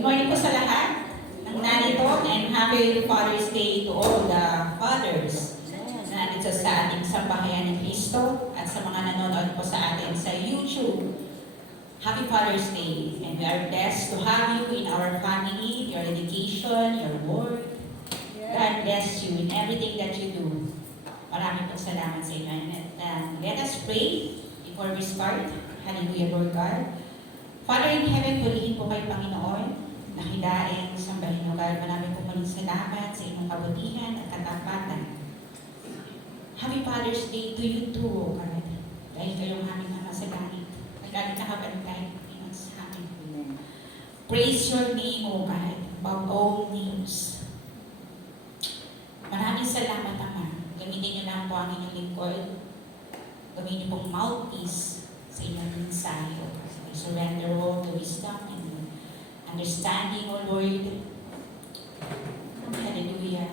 Good morning po sa lahat ng narito and happy Father's Day to all the fathers na nandito sa ating sambahayan ni Cristo at sa mga nanonood po sa atin sa YouTube. Happy Father's Day, and we are blessed to have you in our family, your education, your work. God bless you in everything that you do. Maraming pong salamat sa inyo. And let us pray before we start. Hallelujah, Lord God. Father in heaven, purihin po kayo, Panginoon. Nakidaing, sambahin nyo, God. Maraming po muling salamat sa inyong kabutihan at katapatan. Happy Father's Day to you too, O God. Dahil kayong aming Ama sa langit. Nagalit na kabantay, Panginoon sa amin. Praise your name, O God, above all names. Maraming salamat, Ama. Gamitin niyo lang po ang inyong lingkod. Gawin niyo pong mouthpiece sa inyong mensahe, O God. I surrender all the wisdom and understanding, O Lord. Hallelujah.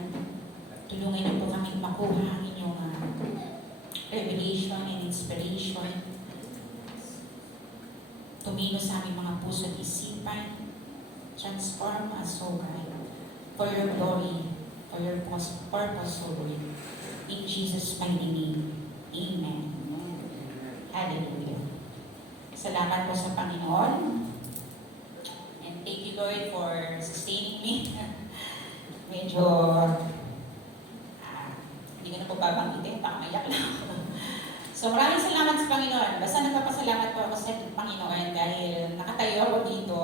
Tulungan niyo po kami makuha ang inyong revelation and inspiration. Tumino sa aming mga puso at isipan. Transform us, O God, for your glory, for your purpose, O Lord. In Jesus' mighty name. Amen. Hallelujah. Salamat po sa Panginoon. And thank you, Lord, for sustaining me. Medyo, hindi ko na po babanggitin, baka mayak lang ako. So maraming salamat sa Panginoon. Basta nagpapasalamat po ako sa Panginoon dahil nakatayo ako dito.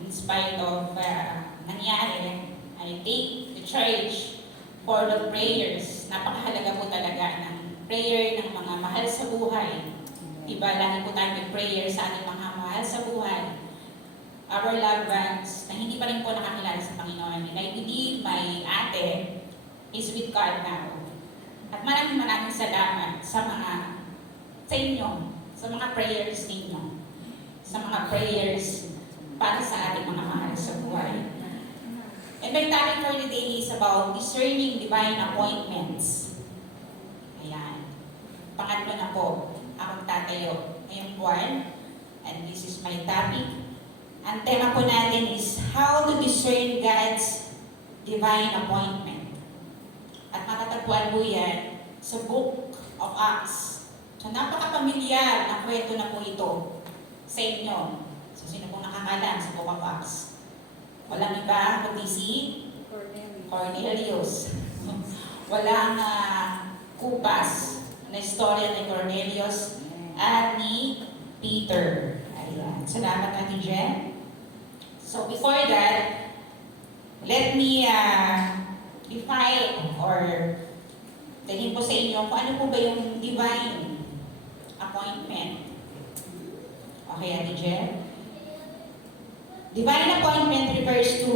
In spite of nangyari, I take the charge for the prayers. Napakahalaga po talaga ng prayer ng mga mahal sa buhay. Iba, lagi po tayo may prayer sa ating mga mahal sa buhay. Our loved ones na hindi pa rin po nakakilala sa Panginoon. And I believe my ate is with God now. At maraming salamat sa inyo, sa mga prayers ninyo, sa mga prayers para sa ating mga mahal sa buhay. And my topic for today is about discerning divine appointments. Ayan. Pangatlo na po, akong tatayo ngayong buwan. And this is my topic. Ang tema po natin is how to discern God's divine appointment. At matatagpuan po yan sa Book of Acts. So napaka-pamilyar na kwento na po ito sa inyo. So sino pong nakakalam sa Book of Acts? Walang iba kundi si Cornelius. Walang kupas na istorya ni Cornelius at ni Peter. Ayan. Salamat natin, Jen. So before that, let me define or dalhin po sa inyo kung ano po ba yung divine appointment. Okay, Ate Jen? Divine appointment refers to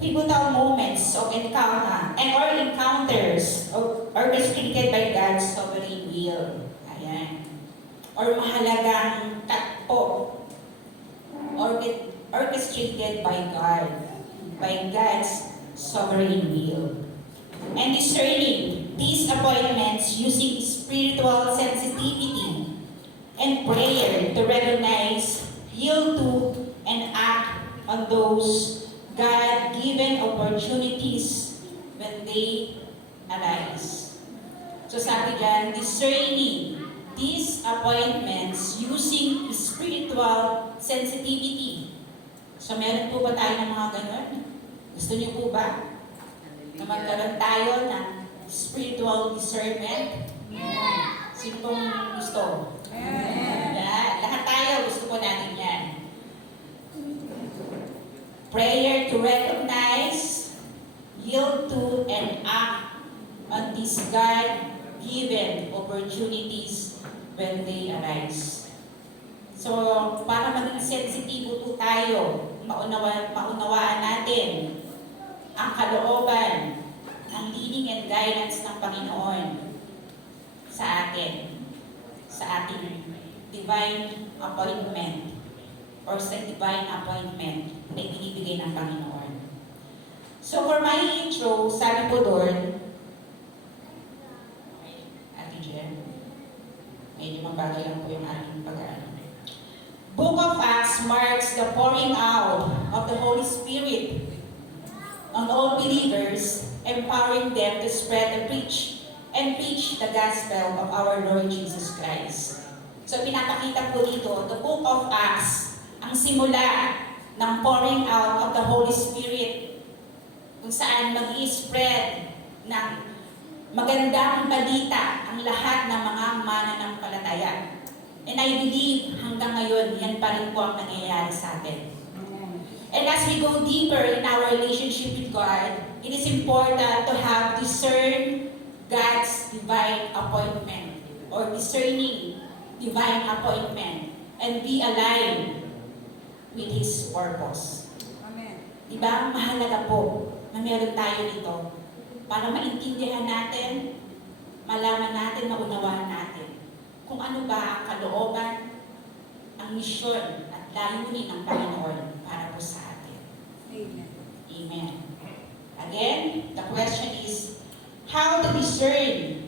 pivotal moments of encounter or encounters orchestrated by God's sovereign will. Ayan. Or mahalagang takpo orchestrated by God's sovereign will. And discerning these appointments using spiritual sensitivity and prayer to recognize, yield to, and act on those God-given opportunities when they arise. So sabi dyan, discerning these appointments using spiritual sensitivity. So meron po ba tayo ng mga ganun? Gusto niyo po ba na magkaroon tayo ng spiritual discernment? Sino pong gusto? Lahat tayo gusto po natin yan. Prayer to recognize, yield to, and act on these God-given opportunities when they arise. So, para maging sensitibo po tayo, maunawaan natin ang kalooban, ang leading and guidance ng Panginoon sa atin, sa ating divine appointment or sa divine appointment na ibinibigay ng Panginoon. So for my intro, sabi po doon, Ate Jen, medyo mabagal lang po yung aking pag-aaral. Book of Acts marks the pouring out of the Holy Spirit on all believers, empowering them to spread and preach the gospel of our Lord Jesus Christ. So pinapakita po dito, the book of Acts, ang simula ng pouring out of the Holy Spirit, kung saan mag-i-spread ng magandang balita ang lahat ng mga mananampalataya. And I believe hanggang ngayon, yan pa rin po ang nangyayari sa atin. And as we go deeper in our relationship with God, it is important to have discern God's divine appointment or discerning divine appointment and be aligned with His purpose. Amen. Diba? Mahalaga po na meron tayo nito para maintindihan natin, malaman natin, maunawaan natin kung ano ba ang kalooban, ang misyon at layunin ng Panginoon para po sa atin. Amen. Amen. Again, the question is, how to discern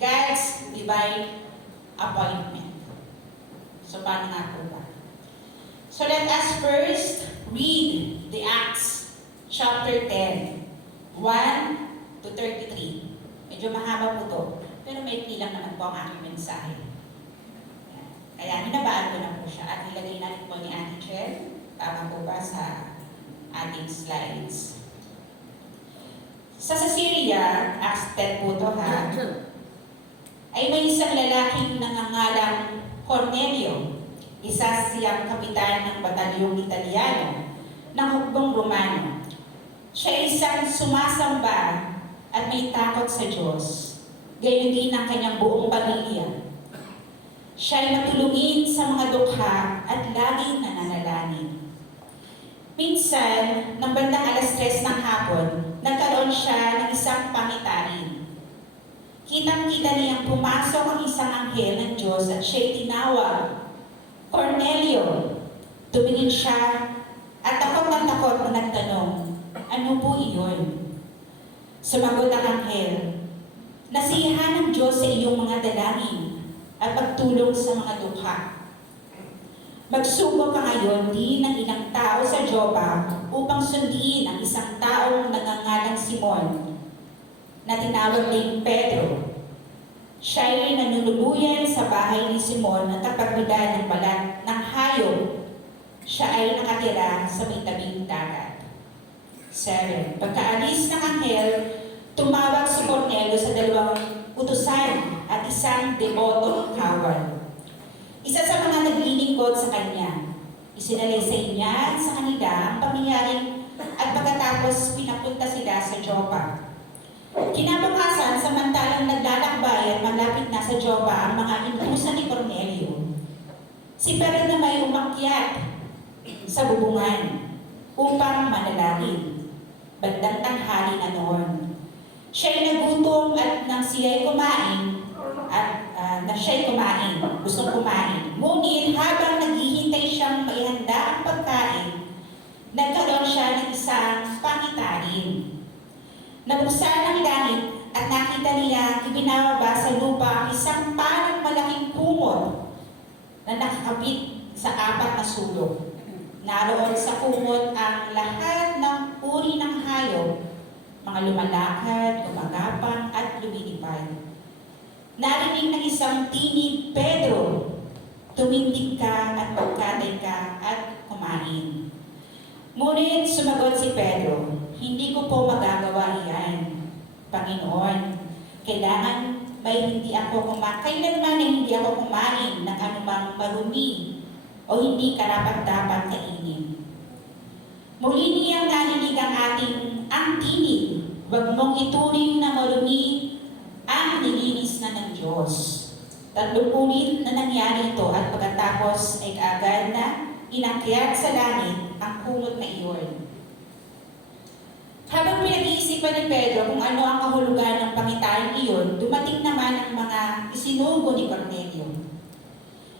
God's divine appointment? So, paano nga po ba? So, let us first read the Acts chapter 10, 1 to 33. Medyo mahaba po to, pero may lang naman po ang aking mensahe. Kaya hinabaan ko na po siya at ilagay natin po ni Ate Chen. Tama po ba sa ating slides? Sa Syria, Acts 10 po to ha, ay may isang lalaking nangangalang Cornelio, isa siyang kapitan ng batalyong Italiano ng hukbong Romano. Siya isang sumasamba at may takot sa Diyos, gayon din ang kanyang buong pamilya. Siya ay matulungin sa mga dukha at laging nananalangin. Minsan, ng bandang 3:00 ng hapon, nagkaroon siya ng isang pangitain. Kitang-kita niyang pumasok ang isang anghel ng Diyos at siya'y tinawag, Cornelio. Tumingin siya at takot na nagtanong, ano po iyon? Sumagot ang anghel, nasiyahan ng Diyos sa iyong mga dalangin at pagtulong sa mga dukha. Magsubok ka ngayon din ng ilang tao sa Joppa upang sundin ang isang taong nagngangalang Simon na tinawag ding Pedro. Siya ay nanunuluyan sa bahay ni Simon at kapagbidan ng balat ng hayop. Siya ay nakatira sa may tabing dagat. 7. Pagkaalis ng anghel, tumawag si Cornelio sa 2 utusan at isang debotong kawal. Isa sa mga naglilingkod sa kanya, isinalaysay niya sa kanila ang pangyayaring at pagkatapos pinapunta sila sa Joppa. Kinabukasan, samantalang naglalakbay at malapit na sa Joppa ang mga inutusan ni Cornelio, si Pedro na may umakyat sa bubungan upang manalangin. Bandang tanghali na noon. Siya'y nagutom at nang siya'y kumain, gustong kumain. Ngunit habang naghihintay siyang maihanda ang pagkain, nagkaroon siya ng isang pangitain. Nabuksan ang langit at nakita niya ibinababa sa lupa ang isang parang malaking kumot na nakakabit sa 4 na sulok. Naroon sa kumot ang lahat ng uri ng hayop, mga lumalakad, gumagapang at lumilipad. Narinig ng isang tinig, Pedro, tumindig ka at magkatay ka at kumain. Ngunit sumagot si Pedro, hindi ko po magagawa iyan, Panginoon. Kailanman ay hindi ako kumain ng anumang marumi o hindi karapat-dapat kainin. Muli niyang narinig ang tinig, huwag mong ituring na marumi ang nilinis na ng Diyos. 3 ulit na nangyari ito at pagkatapos ay agad na inakyat sa langit ang kumot na iyon. Habang pinag-iisipan ni Pedro kung ano ang kahulugan ng pangitaing iyon, dumating naman ang mga isinugo ni Cornelio.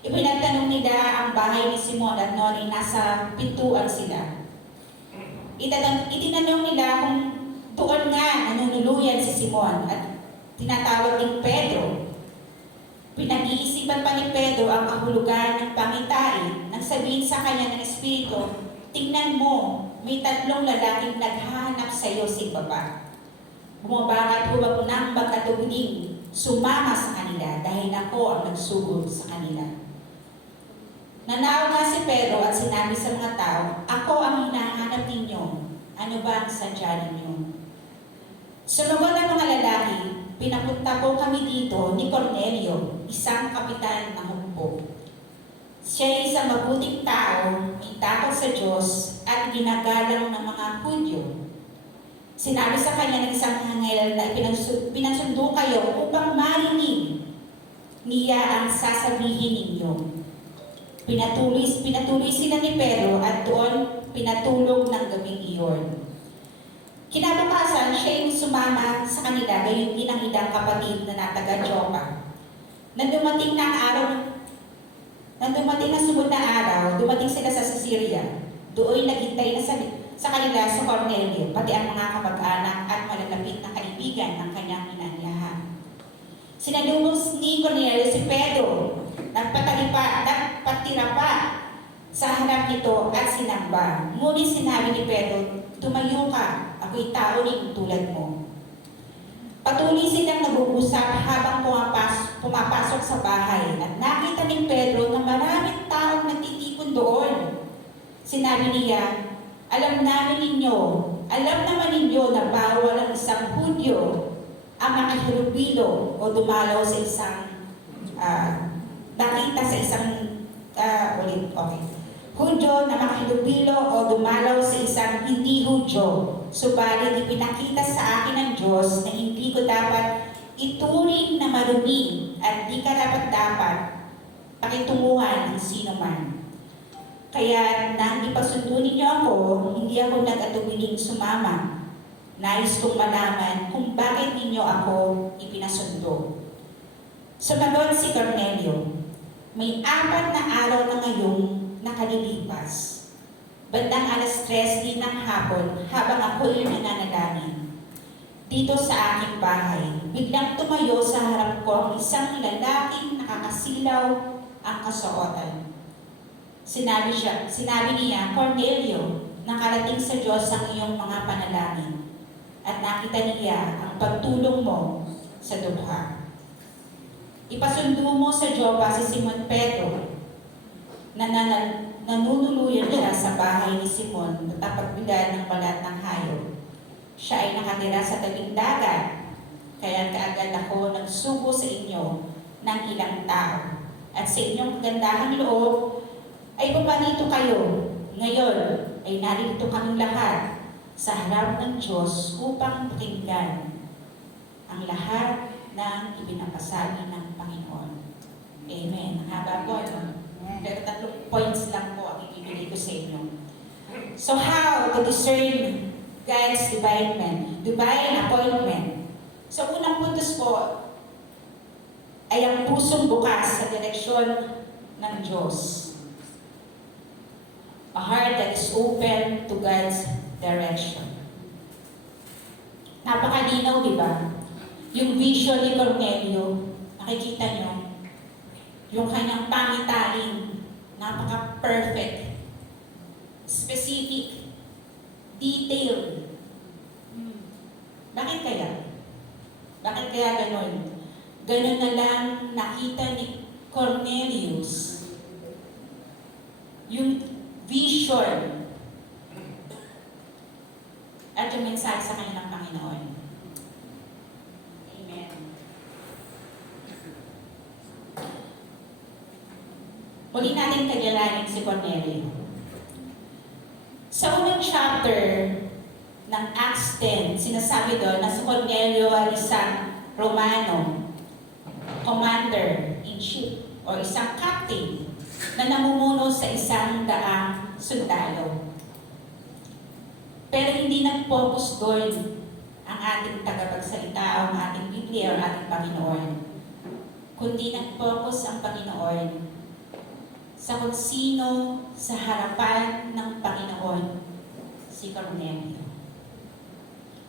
Ipinagtanong nila ang bahay ni Simon at noon ay nasa pintuan sila. Itinanong nila kung doon nga nanunuluyan si Simon at tinatawag ni Pedro. Pinag-iisipan pa ni Pedro ang kahulugan ng pangitain nang nang sabihin sa kanya ng Espiritu, tingnan mo, may 3 lalaking naghahanap sa iyo sa ibaba. Bumaba ka at huwag nang magkatubling, sumama sa kanila dahil ako ang nagsugod sa kanila. Nanao nga si Pedro at sinabi sa mga tao, ako ang hinahanap ninyo. Ano ba ang sadya ninyo? Sumagot ang mga lalaki, pinapunta po kami dito ni Cornelio, isang kapitan ng hukbo. Siya ay isang mabuting tao, may takot sa Diyos at ginagalang ng mga Hudyo. Sinabi sa kanya ng isang anghel na pinagsundo kayo upang marinig niya ang sasabihin ninyo. Pinatuloy sila ni Pedro at doon pinatulog ng gabing iyon. Kinabukasan, siya ay sumama sa kanila, gayon din ang ilang kapatid na nataga Joppa. Nang dumating na sunod na araw, dumating sila sa Caesarea. Doon naghintay na sa kanila sa Cornelio, pati ang mga kamag-anak at malalapit na kaibigan ng kanyang inanyahan. Sinalubong ni Cornelio si Pedro, nagpatira pa sa harap nito at sinamba. Ngunit sinabi ni Pedro, tumayo ka, ako'y tao rin tulad mo. Patuloy silang nag-uusap habang pumapasok sa bahay at nakita ni Pedro na maraming taong nagtitipon doon. Sinabi niya, alam naman ninyo na bawal ang isang Hudyo ang makahilubilo o dumalaw sa isang Hudyo na makahilubilo o dumalaw sa isang hindi Hudyo. Subalit ipinakita sa akin ng Diyos na hindi ko dapat ituring na marumi at di karapat-dapat pakitunguhan ng sino man. Kaya nang ipasundo ninyo ako, hindi ako nag-atubiling sumama. Nais kong malaman kung bakit ninyo ako ipinasundo. Sumagot si Cornelio, may 4 na araw na ngayong nakalilipas. Bandang 3:00 ng hapon, habang ako'y nananalangin dito sa aking bahay, biglang tumayo sa harap ko ang isang lalaking nakakasilaw ang kasuotan. Sinabi niya, Cornelio, nakarating sa Diyos ang iyong mga panalangin at nakita niya ang pagtulong mo sa dukha. Ipasundo mo sa Joppa si Simon Pedro, na nanunuluyan siya sa bahay ni Simon na tapagbilan ng balat ng hayop. Siya ay nakatira sa tabing dagat, kaya kaagad ako nagsugo sa inyo ng ilang tao. At sa inyong kagandahang loob, ay pupanito kayo. Ngayon ay narito kaming lahat sa harap ng Diyos upang pakinggan ang lahat ng ibinapasabi ng Panginoon. Amen. Ang haba po, pero 3 points lang po ang ibibigay ko sa inyo. So how to discern God's divine appointment? So unang puntos po ay ang pusong bukas sa direksyon ng Diyos. A heart that is open to God's direction. Napakalinaw, di ba? Yung vision ni Cornelio, nakikita nyo, yung kanyang pangitain, napaka-perfect, specific, detailed. Bakit kaya? Bakit kaya ganon? Ganon na lang nakita ni Cornelius yung vision at yung mensahe sa kanya ng Panginoon. Amen. Muli natin kagalanin si Cornelio. Sa unang chapter ng Acts 10, sinasabi doon na si Cornelio ay isang Romano, commander-in-chief, o isang captain na namumuno sa 100 sundalo. Pero hindi nag-focus doon ang ating tagapagsalita o ang ating Biblia o ating Panginoon. Kundi nag-focus ang Panginoon sa kung sino sa harapan ng Panginoon si Cornelio.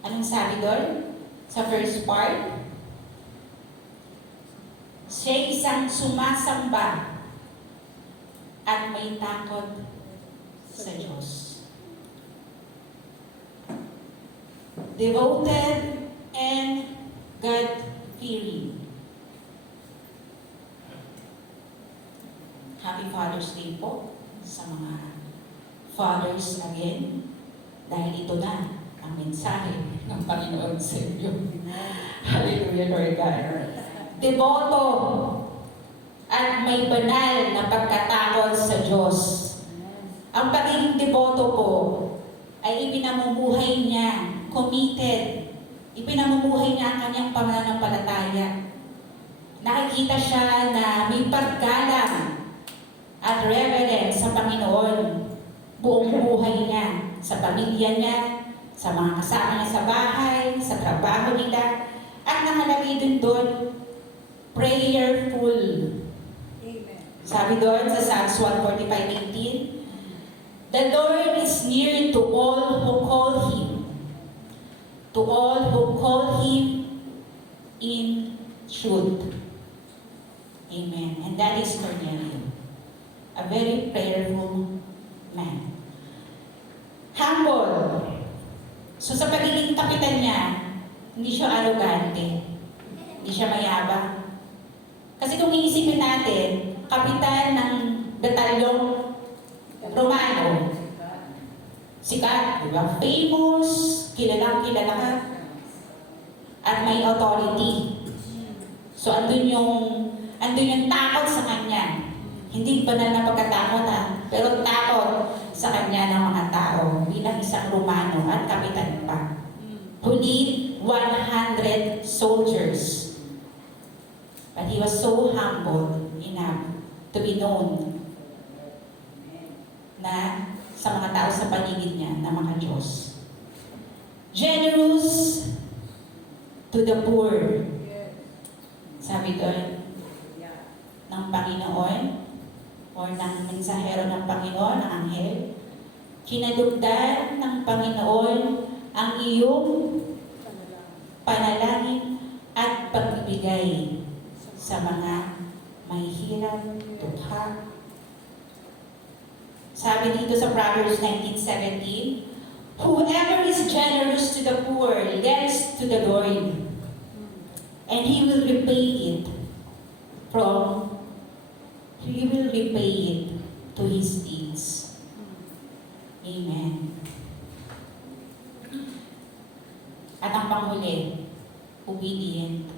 Anong sabi doon? Sa first part, siya isang sumasamba at may takot sa Diyos. Devoted and God-fearing. Happy Father's Day po sa mga fathers again, dahil ito na ang mensahe ng Panginoon sa inyo. Hallelujah, Lord God. Deboto at may banal na pagkatakot sa Diyos. Ang pagiging deboto po ay ipinamumuhay niya, committed. Ipinamumuhay niya ang kanyang pananampalataya. Nakikita siya na may paggalang at reverence sa Panginoon. Buong buhay niya, sa pamilya niya, sa mga kasama niya sa bahay, sa trabaho nila, at nakalagay din doon, prayerful. Amen. Sabi doon sa Psalms 145:18, the Lord is near to all who call Him. To all who call Him in truth. Amen. And that is Cornelio. A very prayerful man. Humble. So sa pagiging kapitan niya, hindi siya arrogante. Hindi siya mayabang. Kasi kung iisipin natin, kapitan ng batalyong Romano, sikat, di ba? Famous, kilalang-kilala ka, at may authority. So andun yung takot sa kanya. Hindi banal na pagkatakot pero takot sa kanya ng mga tao bilang isang Romano at kapitan pa. Who lead 100 soldiers. But he was so humble enough to be known na sa mga tao sa paligid niya na mga Diyos. Generous to the poor. Sabi doon ng Panginoon o ng mensahero ng Panginoon, ng anghel, kinadugdan ng Panginoon ang iyong panalangin at pagbibigay sa mga mahihirap, dukha. Sabi dito sa Proverbs 19:17, whoever is generous to the poor lends to the Lord, and He will repay it to His deeds. Amen. At ang panghuli, obedient.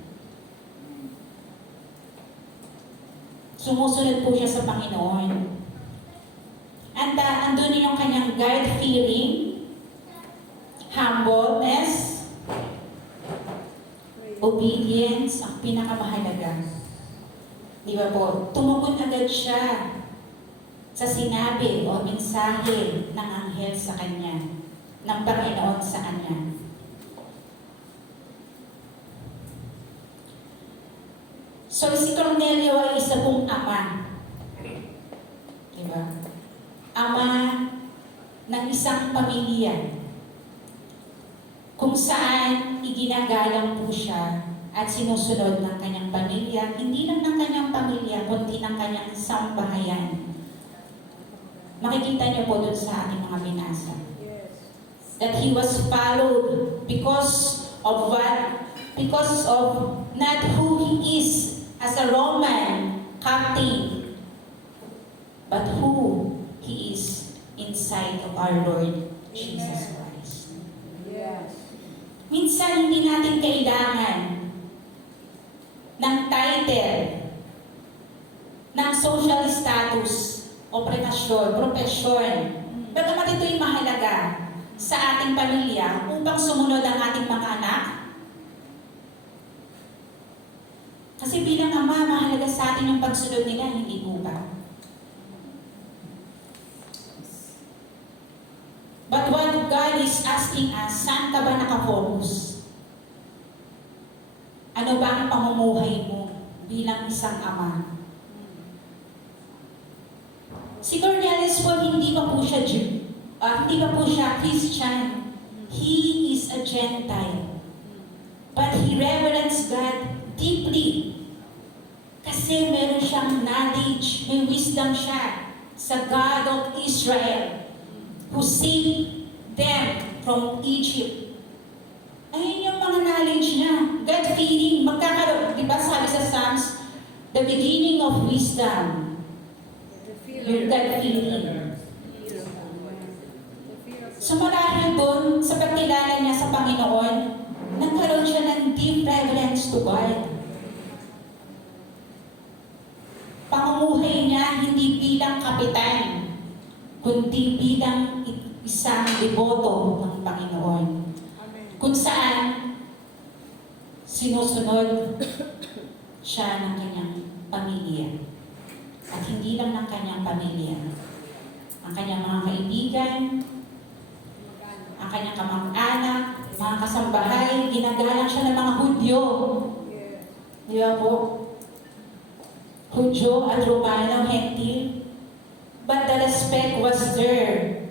Sumusunod po siya sa Panginoon. And andun yung kanyang God-fearing, humbleness, obedience, ang pinakamahalaga. Di ba po? Tumugon agad siya sa sinabi o mensahe ng anghel sa kanya, ng Panginoon sa kanya. So si Cornelio ay isa pong ama. Di ba? Ama ng isang pamilya kung saan iginagalang po siya at sinusunod ng kanyang pamilya, hindi lang ng kanyang pamilya, kundi ng kanyang sambahayan. Makikita niyo po dun sa ating mga binasa. That he was followed because of what? Because of not who he is as a Roman captain, but who he is inside of our Lord Jesus Christ. Yes. Minsan hindi natin kailangan ng title, ng social status, o profesyon. Bagamat ito'y mahalaga sa ating pamilya upang sumunod ang ating mga anak. Kasi bilang ama, mahalaga sa atin yung pagsunod nila, hindi po ba? But what God is asking us, saan ka ba nakafocus? Ano ba ang pamumuhay mo bilang isang ama? Si Cornelius po, hindi pa po siya Christian. He is a Gentile. But he reverenced God deeply. Kasi meron siyang knowledge, may wisdom siya sa God of Israel who saved them from Egypt. Ayun yung mga knowledge niya. God-fearing. Magkakaroon. Di ba sabi sa Psalms, the beginning of wisdom. Yung God-fearing. So marahil doon, sa pagkilala niya sa Panginoon, nagkaroon siya ng deep reverence to God. Pamumuhay niya hindi bilang kapitan, kundi bilang isang deboto ng Panginoon. Kung saan sinusunod siya ng kanyang pamilya. At hindi lang ng kanyang pamilya. Ang kanyang mga kaibigan, ang kanyang kamag-anak, mga kasambahay, ginagalang siya ng mga Hudyo. Di ba po? Hudyo at Romano, Hentil. But the respect was there.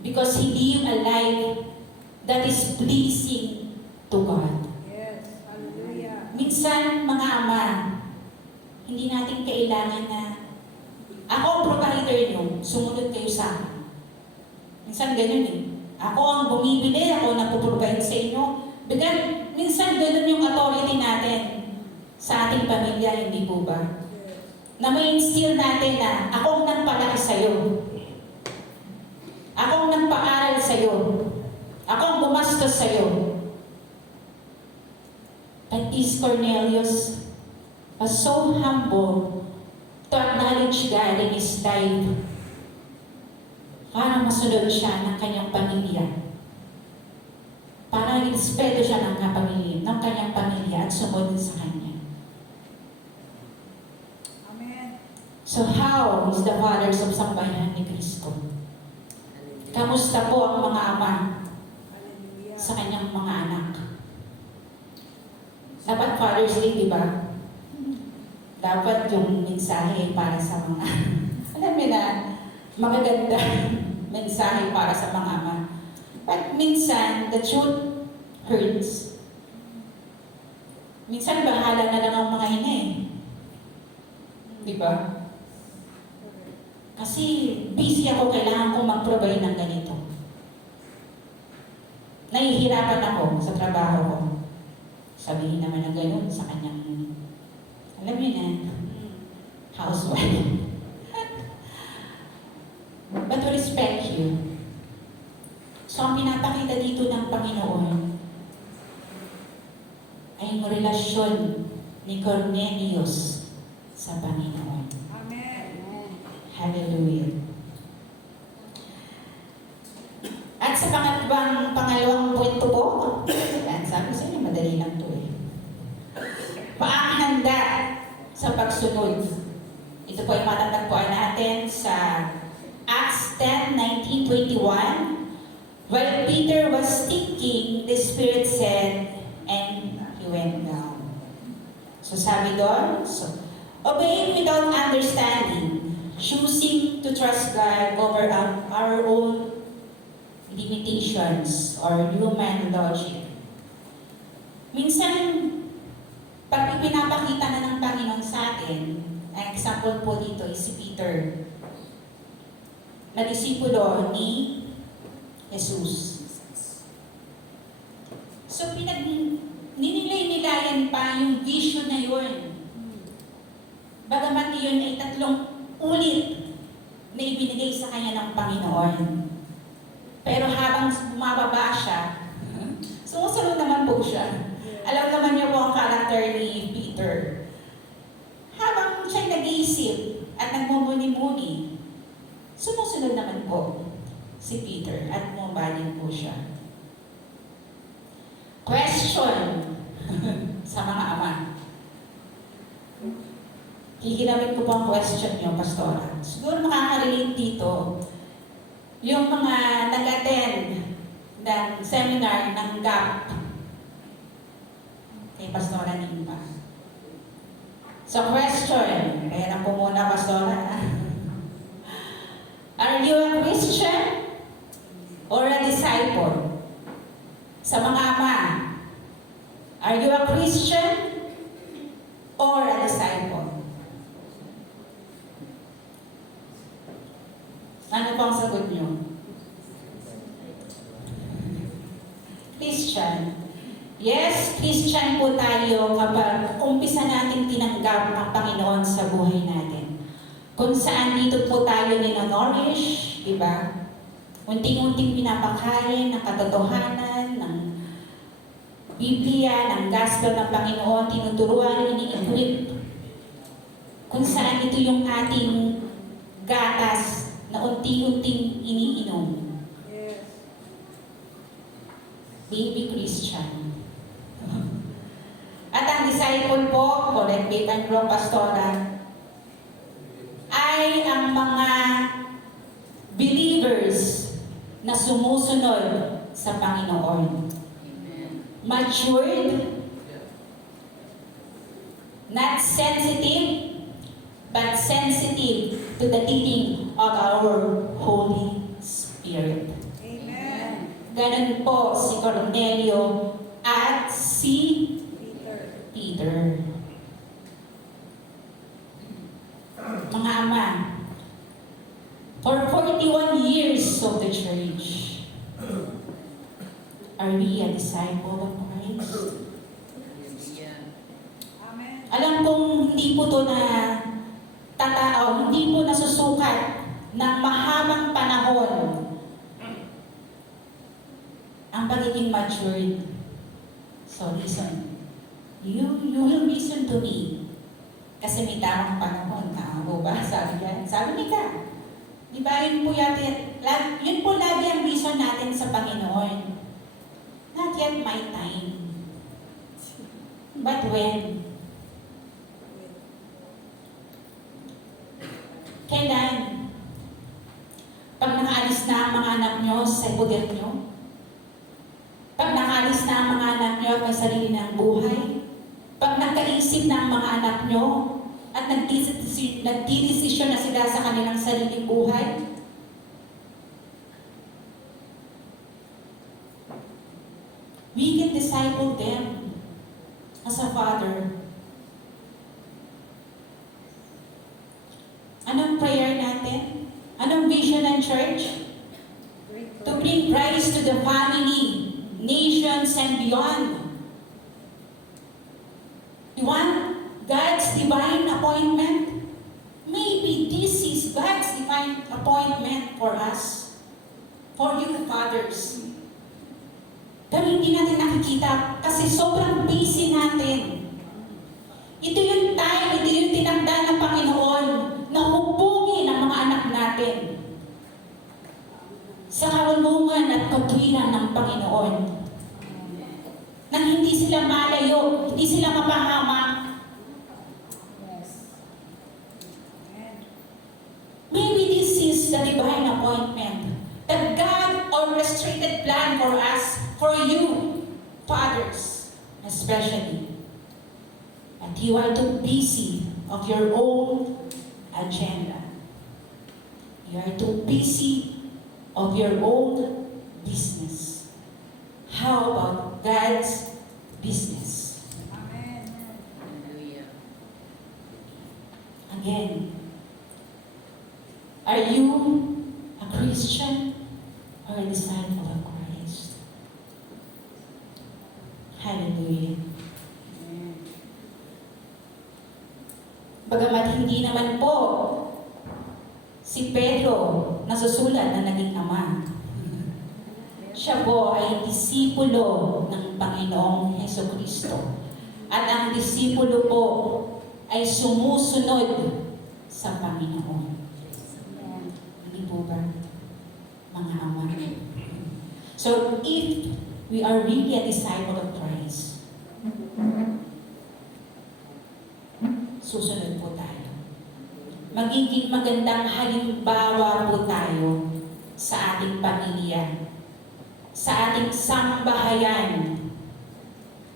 Because he lived a life that is pleasing to God. Yes. Hallelujah. Minsan, mga ama, hindi natin kailangan na ako ang provider niyo, sumunod kayo sa akin. Minsan ganun eh. Ako ang bumibili, ako ang nagpo-provide sa inyo. Minsan ganun yung authority natin sa ating pamilya, hindi po ba? Na may instill natin na ako ang nagpalaki sa'yo. Ako ang nagpaaral sa'yo. Ako ang gumastos sa'yo. But this Cornelius was so humble to acknowledge God in his life para masunod siya ng kanyang pamilya. Para respeto siya ng kanyang pamilya at sumunod sa kanya. Amen. So how is the fathers of Sambayanan ni Cristo? Kamusta po ang mga ama Hallelujah. sa kanyang mga anak? Dapat Father's Day, di ba? Dapat yung mensahe para sa mga, alam mo na, magaganda mensahe para sa mga ama. But minsan, the truth hurts. Minsan, bahala na lang ang mga ina eh. Di ba? Kasi busy ako, kailangan kong mag-provide ng ganito. Nahihirapan ako sa trabaho ko. Sabihin naman ng ganun sa kanyang, alam niyo na, housewife. But to respect you. So ang pinapakita dito ng Panginoon ay yung relasyon ni Cornelius sa Panginoon. Amen. Hallelujah. At sa pangalawang kwento po, yan, sabi ko sa inyo, madali lang to eh. Paanghanda sa pagsunod. Ito po ay matatagpuan natin sa Acts 10:19-21. While Peter was thinking, the Spirit said, and he went down. So sabi doon, obeying without understanding, choosing to trust God over our own limitations or human logic. Minsan, pag ipinapakita na ng Panginoon sa atin, ang example po dito is si Peter, na disipulo ni Jesus. So, ninilay-nilayan pa yung vision na yun. Bagamat yun ay 3 ulit na ibinigay sa kanya ng Panginoon. Pero habang bumababa siya, sumusunod naman po siya. Alam naman niyo po ang karakter ni Peter. Habang siya nag-iisip at nagmumuni-muni, sumusunod naman po si Peter at bumabalik po siya. Question sa mga ama. Hihinamit ko po ang question niyo, Pastora. Siguro makaka-relate dito yung mga nag-attend ng seminar ng GAP kay Pastora Nimpa. So question, kaya na po muna, Pastora. Are you a Christian or a disciple? Sa mga ama, are you a Christian or a disciple? Yes, Christian po tayo kapag umpisa natin tinanggap ang Panginoon sa buhay natin. Kung saan dito po tayo nina-nourish, di ba? Unting-unting pinapakain ng katotohanan, ng Biblia, ng Gospel ng Panginoon, tinuturuan, ini-equip. Kung saan ito yung ating gatas na unti-unting iniinom. Yes. Baby Christian. At ang disciple po, correct Babe and Bro Pastora, ay ang mga believers na sumusunod sa Panginoon. Matured, not sensitive, but sensitive to the leading of our Holy Spirit. Amen. Ganun po si Cornelio at si Peter. Peter. Mga ama, for 41 years of the church, are we a disciple of Christ? Amen. Alam kong hindi po to na tatao, hindi po nasusukat ng mahabang panahon ang pagiging matured. So listen. You will listen to me. Kasi may tamang panahon. Tama ba? Sabi yan. Sabi ni ka. Di ba yun po yun po lagi ang reason natin sa Panginoon. Not yet my time. But when? Kailan? Pag nakaalis na ang mga anak nyo sa poder nyo? Pag nakaalis na ang mga anak nyo at may sarili ng buhay? Pag nakaisip na ang mga anak nyo at nagdidesisyon na sila sa kanilang sariling buhay? We can disciple them as a father. Anong prayer natin? Anong vision ng church? To bring Christ to the family, nations, and beyond. You want God's divine appointment? Maybe this is God's divine appointment for us, for you fathers. Pero hindi natin nakikita kasi sobrang busy natin. Ito yung time, ito yung tinakda ng Panginoon na hubugin ang mga anak natin sa karunungan at katwiran ng Panginoon. Nang hindi sila malayo, hindi sila mapahamak. Maybe this is the divine appointment that God orchestrated plan for us, for you, fathers, especially. And you are too busy of your own agenda. You are too busy of your own business. How about God's business? Amen. Again, are you a Christian or a disciple of Christ? Hallelujah. Bagamat hindi naman po si Pedro nasusulat na naging ama. Siya po ay disipulo ng Panginoong Hesukristo. At ang disipulo po ay sumusunod sa Panginoon. Hindi po ba, mga ama? So, if we are really a disciple of Christ, susunod po tayo. Magiging magandang halimbawa po tayo sa ating pamilya, sa ating sambahayan,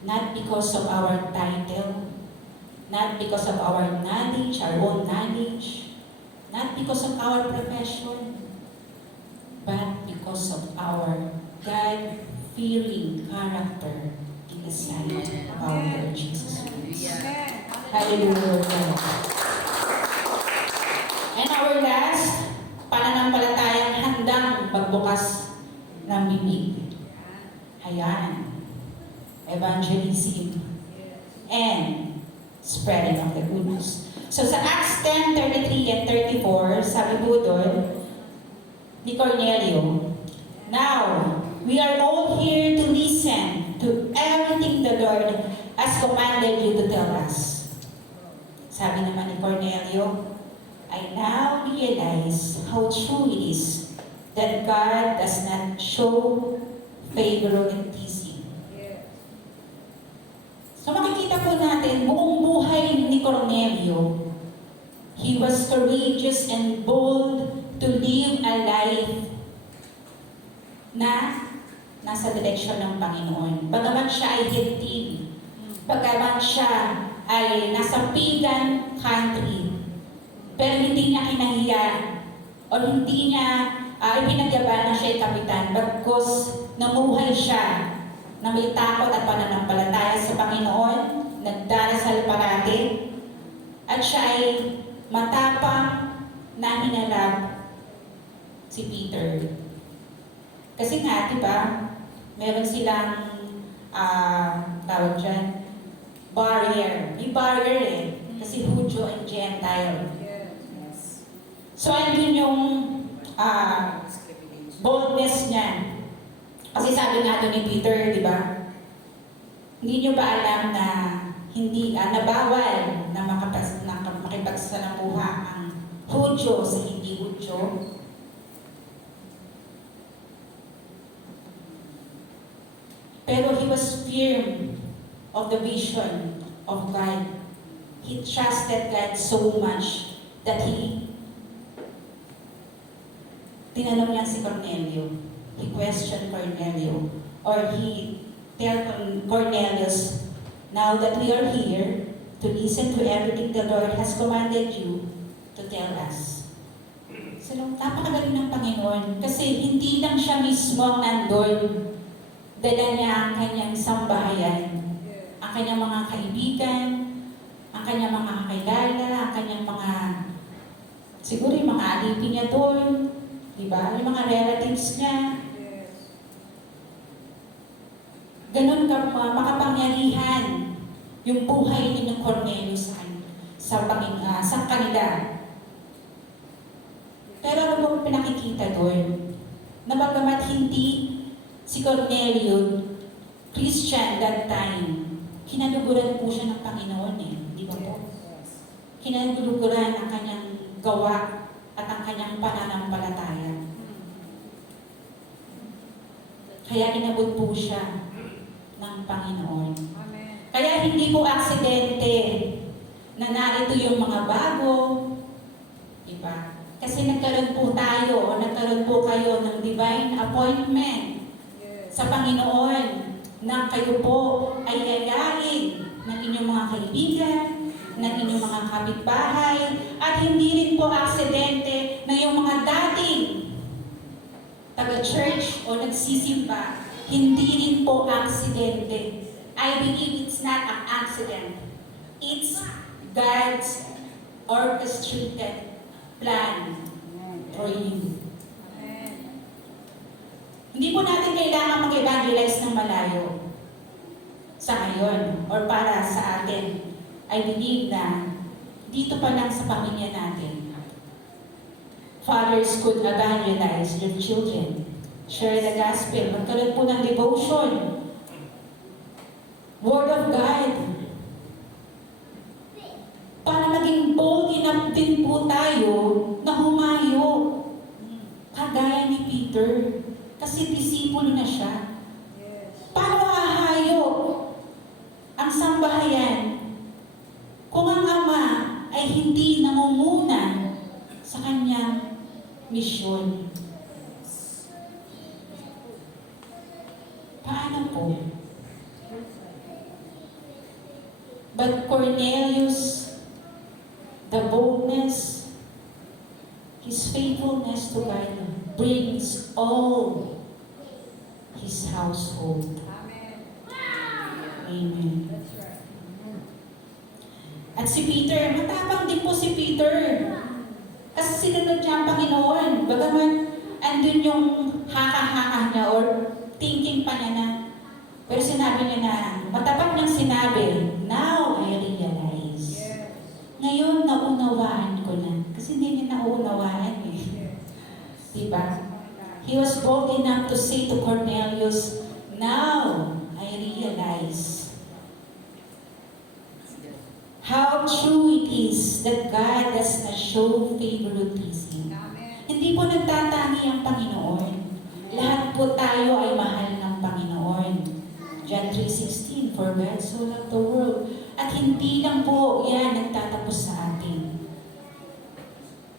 not because of our title, not because of our knowledge, our own knowledge, not because of our profession, but because of our God-fearing character in the sight of our Lord Jesus Christ. Amen. Hallelujah. And our last, pananampalatayang handang magbukas ng bibig. Ayan. evangelism, and spreading of the good news. So sa Acts 10:33 and 34, sabi po doon ni Cornelio, "Now, we are all here to listen to everything the Lord has commanded you to tell us." Sabi naman ni Cornelio, "I now realize how true it is that God does not show favoritism." So makikita po natin, buong buhay ni Cornelio, he was courageous and bold to live a life na nasa direksyon ng Panginoon. Bagaman siya ay Gentil, bagaman siya ay nasa pagan country, pero hindi niya kinahiya o hindi niya ipinagyaban na siya ay kapitan, bagkus namuhay siya na may takot at pananampalataya sa Panginoon, nagdarasal parati, at siya ay matapang na hinarap si Peter. Kasi nga, di ba, meron silang tawag dyan, barrier. May barrier eh. Kasi Hudyo and Gentile. So, andun yung boldness niya. Kasi sabi nga doon ni Peter, di ba? Hindi nyo ba alam na hindi nabawal na makipagsalamuha ang Hudyo sa hindi Hudyo? Pero he was firm of the vision of God. He trusted God so much that tinanong niya si Cornelio. He questioned Cornelio. Or he tell Cornelius, "Now that we are here to listen to everything the Lord has commanded you to tell us." So, napakagaling ng Panginoon. Kasi hindi lang siya mismo ang nandun. Dala niya ang kanyang sambahayan, ang kanyang mga kaibigan, ang kanyang mga kakilala, ang kanyang mga, siguro yung mga alipin niya doon, di ba? Yung mga relatives niya. Ganun ka makapangyarihan yung buhay ni Cornelius sa kanila. Pero ano ba pinakikita doon? Na bagamat hindi si Cornelio, Christian that time, kinaluguran po siya ng Panginoon eh. Di ba po? Kinaluguran ang kanyang gawa at ang kanyang pananampalataya. Kaya inabot po siya ng Panginoon. Amen. Kaya hindi po aksidente na narito yung mga bago. Di ba? Kasi nagkaroon po tayo o nagkaroon po kayo ng divine appointment sa Panginoon na kayo po ay yayain ng inyong mga kaibigan, ng inyong mga kapitbahay, at hindi rin po aksidente na yung mga dating taga-church o nagsisimba, hindi rin po aksidente. I believe it's not an accident. It's God's orchestrated plan for you. Hindi po natin kailangan mag-evangelize ng malayo sa ngayon or para sa atin. I believe na dito pa lang sa pamilya natin, fathers could evangelize their children, share the gospel, magkaroon po ng devotion, Word of God, para maging bold enough din po tayo na humayo, kagaya ni Peter. Kasi disipulo na siya. Paano hahayo ang sambahayan kung ang Ama ay hindi namumuna sa kanyang misyon? Paano po? But Cornelius, the boldness, his faithfulness to God brings all his household. Amen. Amen. That's right. At si Peter, matapang din po si Peter. Kasi sinunod niya ang Panginoon. Bagaman andun yung haka-haka niya or thinking pa niya na, pero sinabi niya na, matapat niyang sinabi, "Now I realize." Yes. Ngayon, naunawaan ko na. Kasi hindi niya naunawaan eh. Yes. Diba? He was bold enough to say to Cornelius, "Now I realize how true it is that God does not show favoritism." Amen. Hindi po nagtatangi ang Panginoon. Lahat po tayo ay mahal ng Panginoon. John 3:16, "For God so loved the world." At hindi lang po yan nagtatapos sa atin.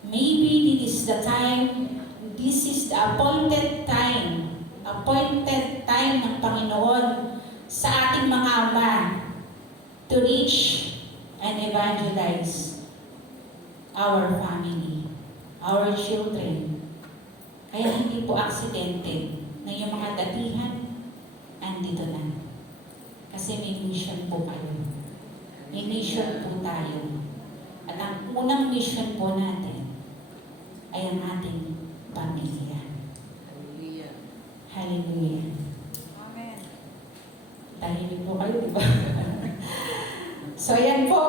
Maybe this is the time, this is the appointed time ng Panginoon sa ating mga ama to reach and evangelize our family, our children. Kaya hindi po aksidente na yung mga datihan andito na. Kasi may mission po kayo. May mission po tayo. At ang unang mission po natin ay ang ating pamilya. Hallelujah. Hallelujah. Amen. Tahimik po kayo, di ba? So, yan po.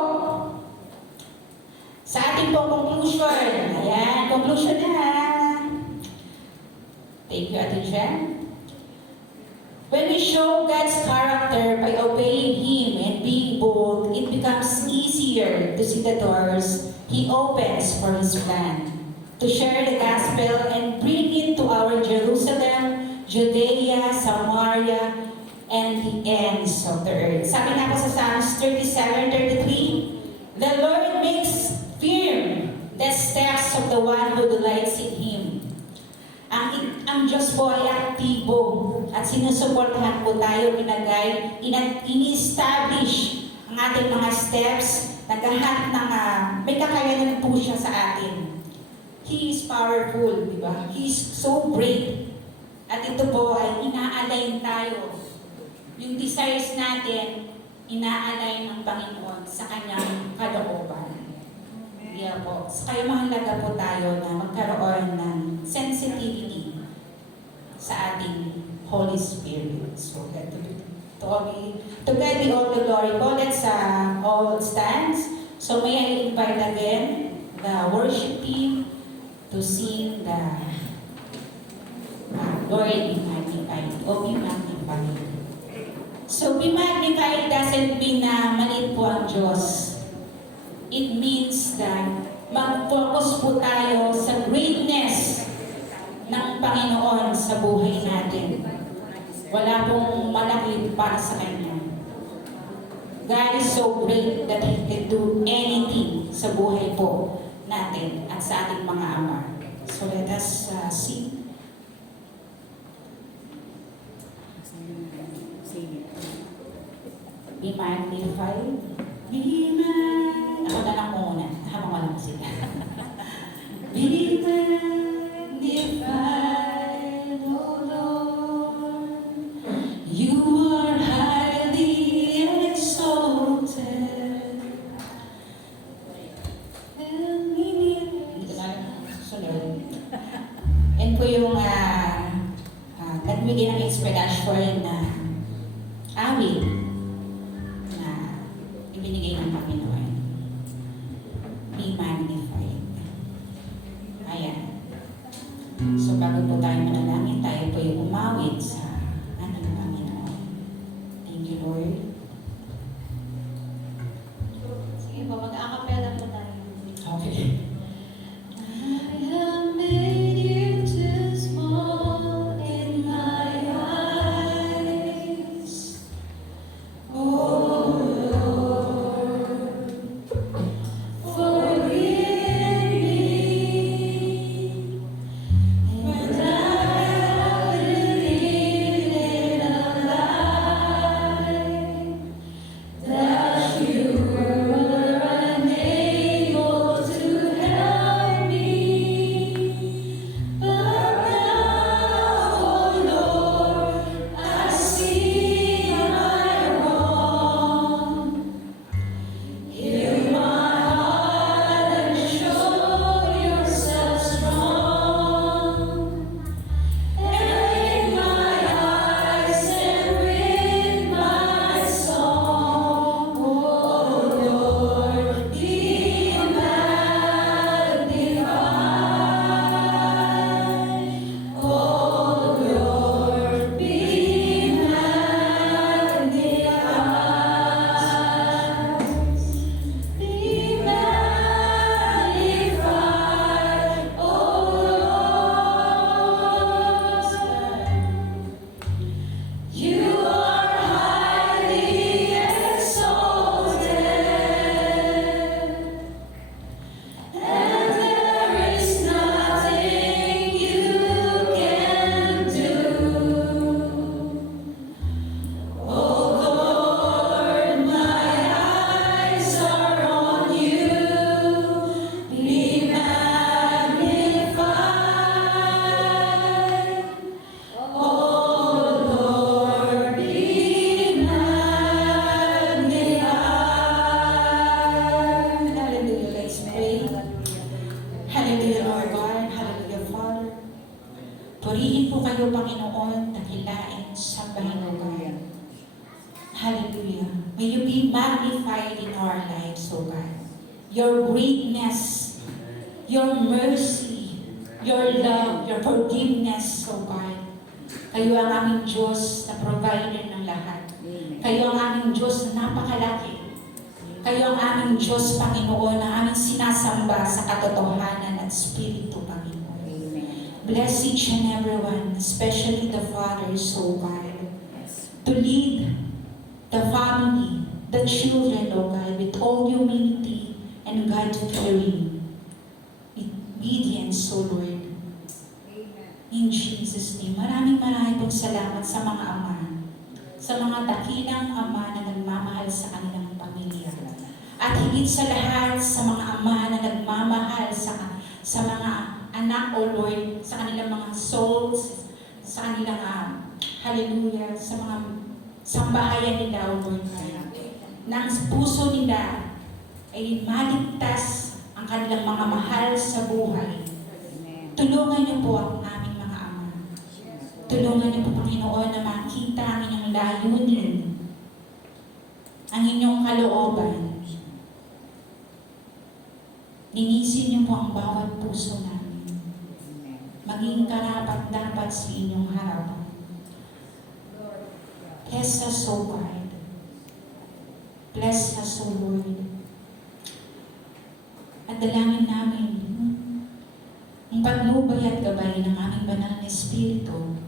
Sa ating pong conclusion. Ayan, conclusion na. Thank you, Ate Jen. When we show God's character by obeying Him and being bold, it becomes easier to see the doors He opens for His plan, to share the gospel and bring it to our Jerusalem, Judea, Samaria, and the ends of the earth. Sabi nga po sa Psalms 37:33, "The Lord makes firm the steps of the one who delights in Him." Ang Diyos po ay aktibo at sinusuportahan po tayo, ini-establish ang ating mga steps, naghahanap ng may kakayanan po siya sa atin. He is powerful, di ba? He is so great. At ito po ay ina-align tayo. Yung desires natin, ina-align ng Panginoon sa kanyang kalooban. Yeah po. So, kaya mahalaga po tayo na magkaroon ng sensitivity sa ating Holy Spirit. So, to God be all the glory po. Let's all stand. So, may I invite again the worship team to sing the Lord be magnified. O be magnified. So, be magnified doesn't mean na maliit po ang Diyos. It means that mag-focus po tayo sa greatness ng Panginoon sa buhay natin. Wala pong malaki para sa Kanya. God is so great that He can do anything sa buhay po natin at sa ating mga ama. So let us sing. Be magnified. Be magnified. Ako na lang muna. Habang wala na sila. Be magnified, O Lord. You are highly exalted. Dito na lang susunod. Yan po yung nagbigay ng inspiration na awit na ibinigay ng Panginoon. Be magnified. Ayan. So bago po tayo manalangin, tayo po yung umawit sa ating Panginoon. Thank you, Lord. Sige po, mag-acapella po tayo. Okay. I have made you too small in my eyes. Oh Lord, be magnified in our lives, O God. Your greatness, your mercy, your love, your forgiveness, O God. Kayo ang aming Diyos na provider ng lahat. Kayo ang aming Diyos na napakalaki. Kayo ang aming Diyos, Panginoon, na aming sinasamba sa katotohanan at Espiritu, Panginoon. Bless each and every one, especially the fathers, O God, to lead the family, the children, O God, with all humility and God-fearing obedience, O Lord. In Jesus' name, maraming pong salamat sa mga ama, sa mga dakilang ama na nagmamahal sa kanilang pamilya. At higit sa lahat, sa mga ama na nagmamahal sa mga anak, O Lord, sa kanilang mga souls, sa kanilang, hallelujah, sa mga sambahayan nila, O Lord, na ang puso nila ay maligtas ang kanilang mga mahal sa buhay. Tulungan niyo po ang aming mga ama. Tulungan niyo po, Panginoon, na makita ang inyong layunin, ang inyong kalooban. Linisin niyo po ang bawat puso namin. Maging karapat-dapat sa inyong harapan. Bless us, O God. Bless us, O Lord. At dalangin namin ang pagnubay at gabay ng aming banal na Espiritu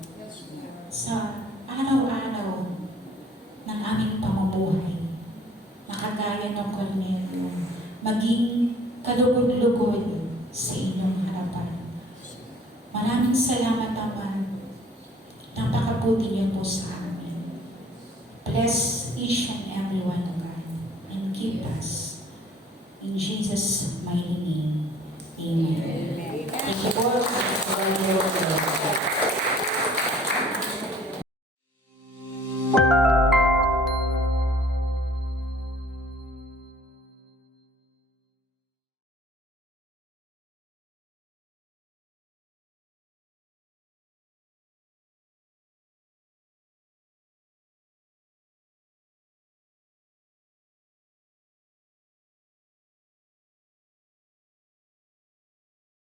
sa araw-araw ng aming pamumuhay. Makagaya ng Cornelio, maging kalugod-lugod sa inyong harapan. Maraming salamat, Ama. Napakabuti niyo po sa amin. Bless each and every one of us and keep us. In Jesus' mighty name, Amen.